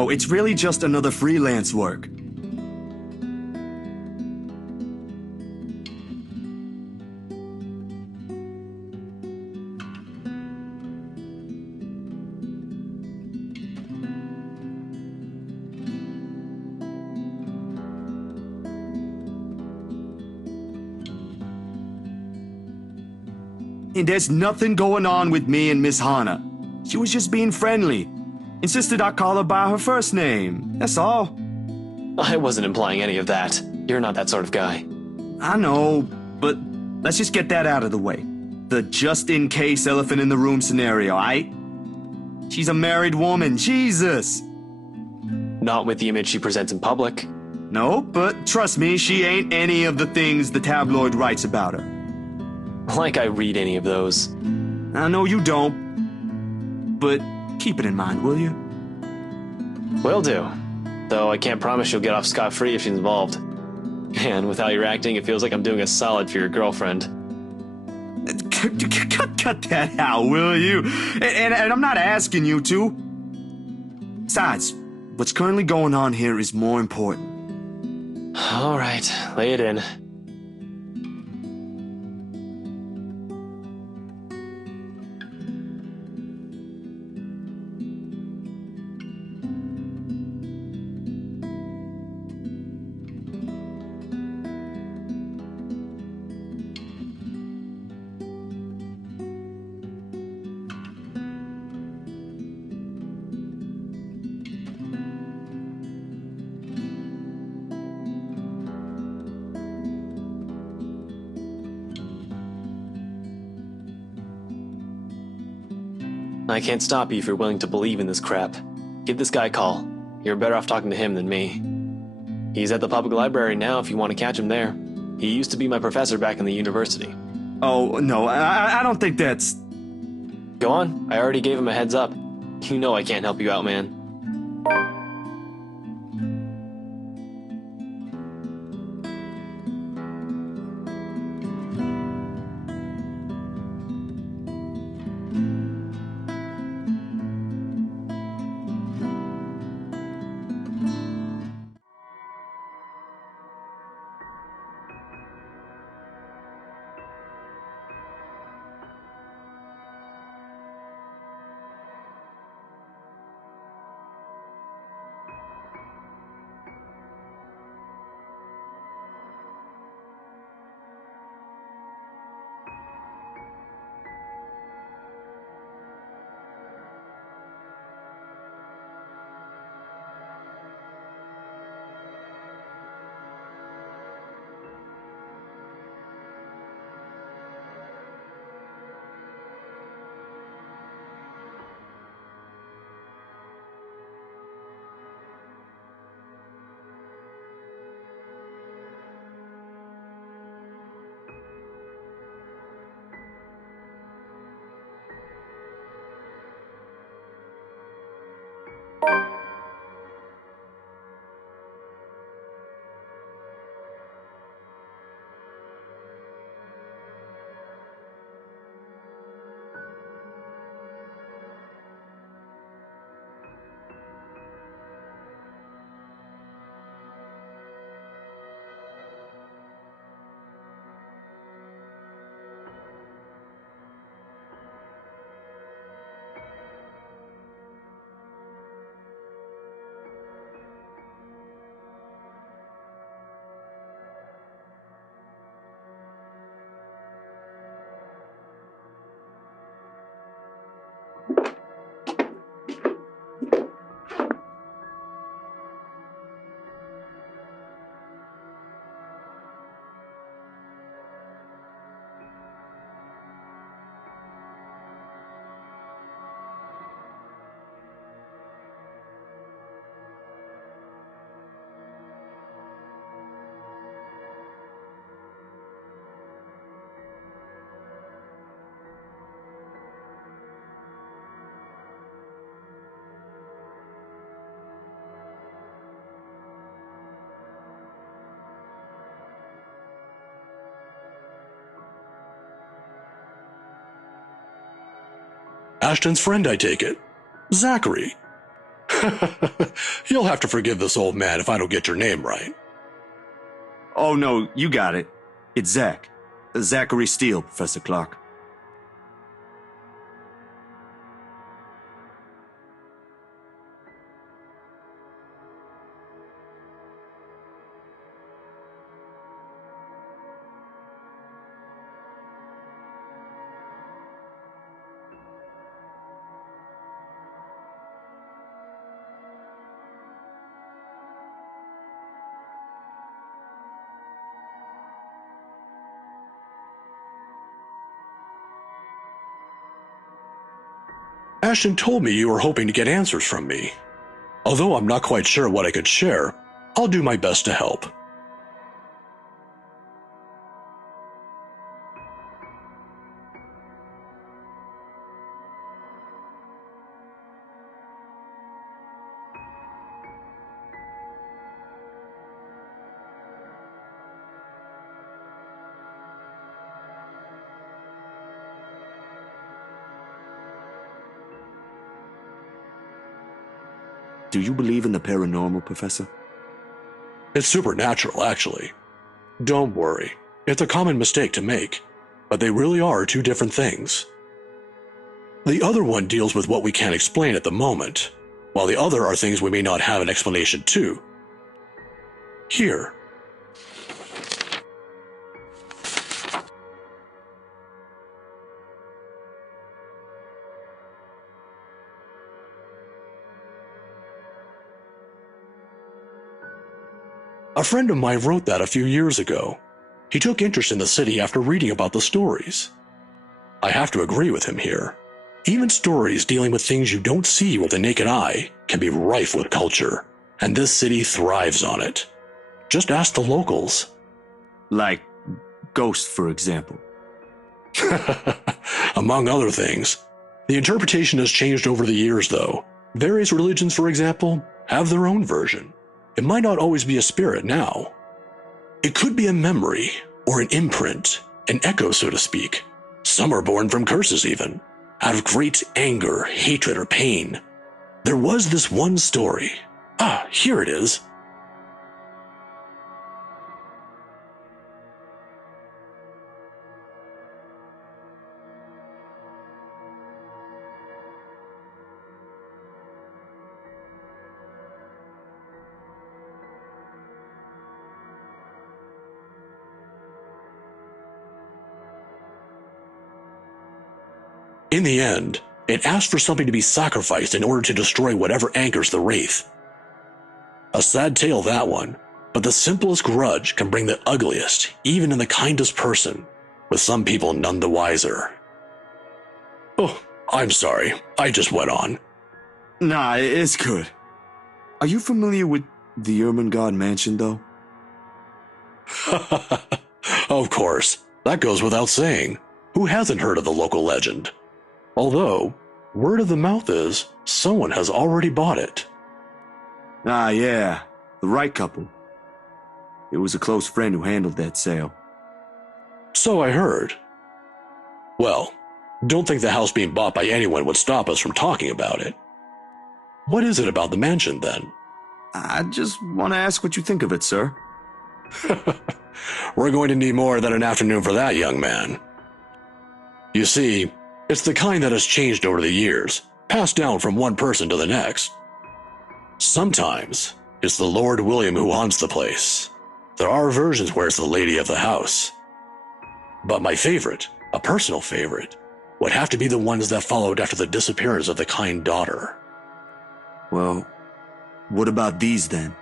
bro. It's really just another freelance work. And there's nothing going on with me and Miss Hana. She was just being friendly. Insisted I call her by her first name. That's all. I wasn't implying any of that. You're not that sort of guy. I know, but let's just get that out of the way. The just-in-case elephant in the room scenario, aight? She's a married woman, Jesus! Not with the image she presents in public. No, but trust me, she ain't any of the things the tabloid writes about her. Like I read any of those. I know you don't, but keep it in mind, will you? Will do. Though I can't promise you'll get off scot-free if she's involved. And with how you're acting, it feels like I'm doing a solid for your girlfriend. Cut that out, will you? And I'm not asking you to. Besides, what's currently going on here is more important. Alright, lay it in. I can't stop you if you're willing to believe in this crap. Give this guy a call. You're better off talking to him than me. He's at the public library now if you want to catch him there. He used to be my professor back in the university. Oh, no, I don't think that's... Go on, I already gave him a heads up. You know I can't help you out, man. Ashton's friend, I take it. Zachary. You'll have to forgive this old man if I don't get your name right. Oh, no, you got it. It's Zach. Zachary Steele, Professor Clark. Ashton told me you were hoping to get answers from me. Although I'm not quite sure what I could share, I'll do my best to help. Do you believe in the paranormal, Professor? It's supernatural, actually. Don't worry, it's a common mistake to make, but they really are two different things. The other one deals with what we can't explain at the moment, while the other are things we may not have an explanation to. Here. A friend of mine wrote that a few years ago. He took interest in the city after reading about the stories. I have to agree with him here. Even stories dealing with things you don't see with the naked eye can be rife with culture, and this city thrives on it. Just ask the locals. Like ghosts, for example. Among other things. The interpretation has changed over the years, though. Various religions, for example, have their own version. It might not always be a spirit now. It could be a memory, or an imprint, an echo, so to speak. Some are born from curses even, out of great anger, hatred, or pain. There was this one story. Here it is. In the end, it asked for something to be sacrificed in order to destroy whatever anchors the wraith. A sad tale, that one, but the simplest grudge can bring the ugliest, even in the kindest person, with some people none the wiser. Oh, I'm sorry, I just went on. Nah, it's good. Are you familiar with the Ermengarde Mansion, though? Of course, that goes without saying. Who hasn't heard of the local legend? Although, word of the mouth is, someone has already bought it. Ah, yeah, the right couple. It was a close friend who handled that sale. So I heard. Well, don't think the house being bought by anyone would stop us from talking about it. What is it about the mansion, then? I just want to ask what you think of it, sir. We're going to need more than an afternoon for that, young man. You see, it's the kind that has changed over the years, passed down from one person to the next. Sometimes, it's the Lord William who haunts the place. There are versions where it's the lady of the house. But my favorite, a personal favorite, would have to be the ones that followed after the disappearance of the kind daughter. Well, what about these then?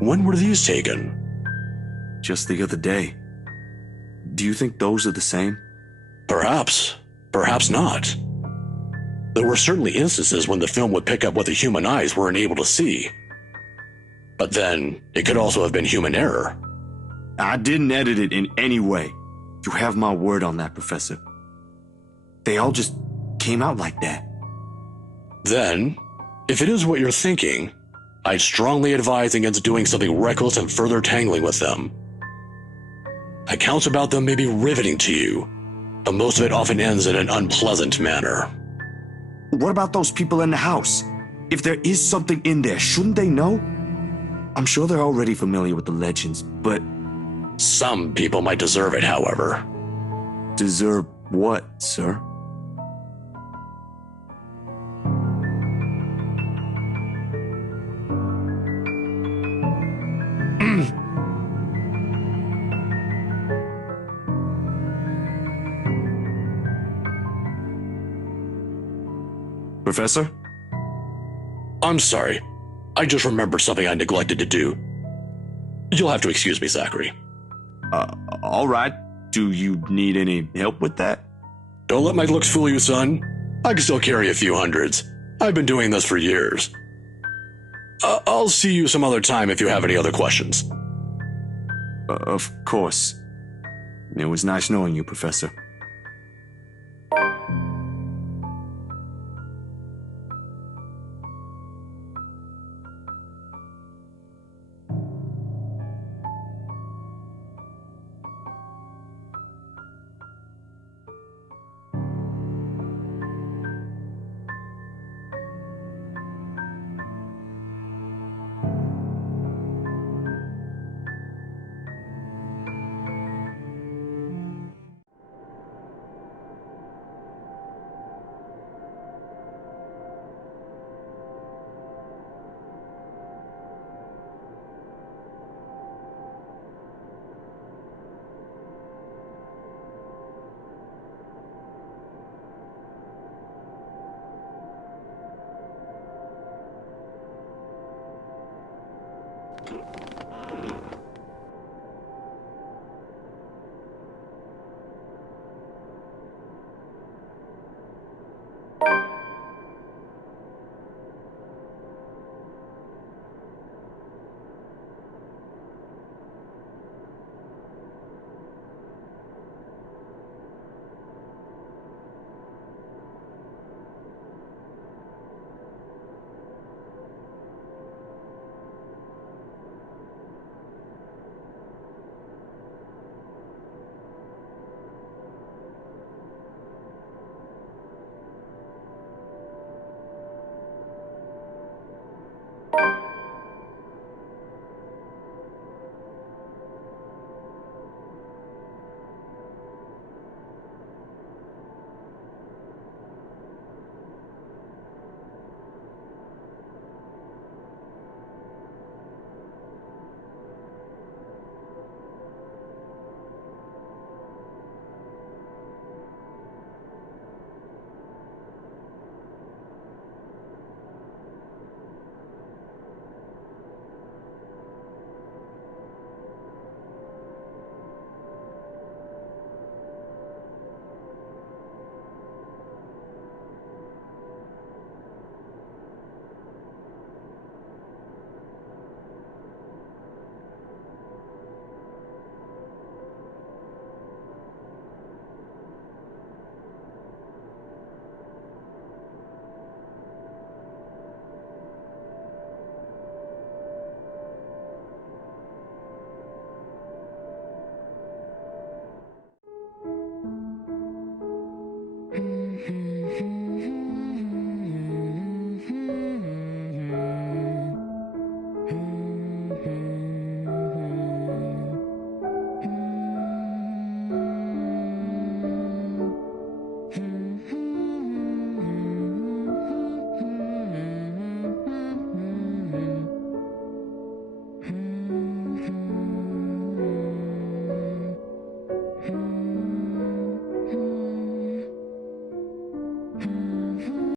When were these taken? Just the other day. Do you think those are the same? Perhaps. Perhaps not. There were certainly instances when the film would pick up what the human eyes weren't able to see. But then, it could also have been human error. I didn't edit it in any way. You have my word on that, Professor. They all just came out like that. Then, if it is what you're thinking, I'd strongly advise against doing something reckless and further tangling with them. Accounts about them may be riveting to you, but most of it often ends in an unpleasant manner. What about those people in the house? If there is something in there, shouldn't they know? I'm sure they're already familiar with the legends, but... Some people might deserve it, however. Deserve what, sir? Professor? I'm sorry. I just remembered something I neglected to do. You'll have to excuse me, Zachary. All right. Do you need any help with that? Don't let my looks fool you, son. I can still carry a few hundreds. I've been doing this for years. I'll see you some other time if you have any other questions. Of course. It was nice knowing you, Professor.